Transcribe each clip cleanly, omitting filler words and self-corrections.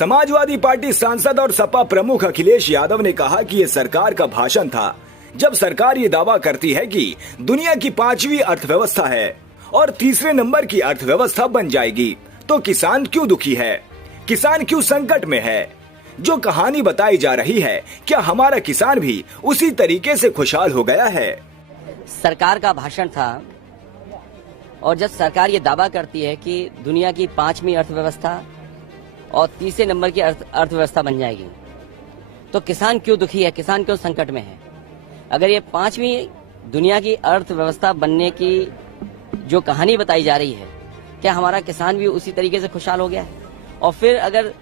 Samajwadi party सांसद और सपा प्रमुख अखिलेश यादव ने कहा कि ये सरकार का भाषण था, जब सरकार ये दावा करती है कि दुनिया की 5वीं अर्थव्यवस्था है और तीसरे नंबर की अर्थव्यवस्था बन जाएगी, तो किसान क्यों दुखी है, किसान क्यों संकट में है। जो कहानी बताई जा रही है, क्या हमारा किसान भी उसी तरीके से खुशहाल हो गया है। सरकार का भाषण था और जब सरकार ये दावा करती है कि दुनिया की 5वीं अर्थव्यवस्था और तीसरे नंबर की अर्थव्यवस्था बन जाएगी, तो किसान क्यों दुखी है, किसान क्यों संकट में है। अगर ये 5वीं दुनिया की अर्थव्यवस्था बनने की जो कहानी बताई जा रही है, क्या हमारा किसान भी उसी तरीके से खुशहाल हो गया है। और फिर अगर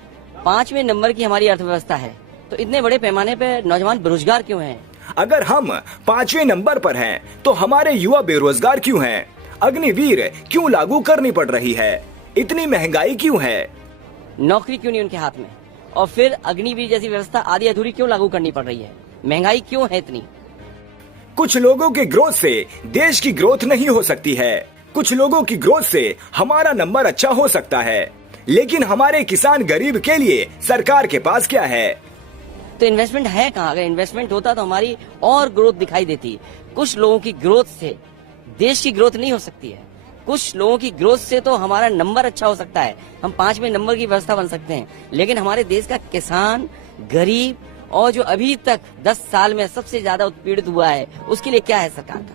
5वें नंबर की हमारी अर्थव्यवस्था है, तो इतने बड़े पैमाने पर नौजवान बेरोजगार क्यों हैं। अगर हम 5वें नंबर पर हैं, तो हमारे युवा बेरोजगार क्यों हैं। अग्निवीर क्यों लागू करनी पड़ रही है, इतनी महंगाई क्यों है, नौकरी क्यों नहीं उनके हाथ में, और फिर अग्निवीर जैसी व्यवस्था आधी अधूरी क्यों लागू करनी पड़ रही है, महंगाई क्यों है इतनी। कुछ लोगों के ग्रोथ से देश की ग्रोथ नहीं हो सकती है, कुछ लोगों की ग्रोथ से हमारा नंबर अच्छा हो सकता है, लेकिन हमारे किसान गरीब के लिए सरकार के पास क्या है। तो इन्वेस्टमेंट है कहाँ। अगर इन्वेस्टमेंट होता तो हमारी और ग्रोथ दिखाई देती। कुछ लोगों की ग्रोथ से देश की ग्रोथ नहीं हो सकती है, कुछ लोगों की ग्रोथ से तो हमारा नंबर अच्छा हो सकता है, हम 5वें नंबर की व्यवस्था बन सकते हैं। लेकिन हमारे देश का किसान गरीब और जो अभी तक 10 साल में सबसे ज्यादा उत्पीड़ित हुआ है, उसके लिए क्या है सरकार का।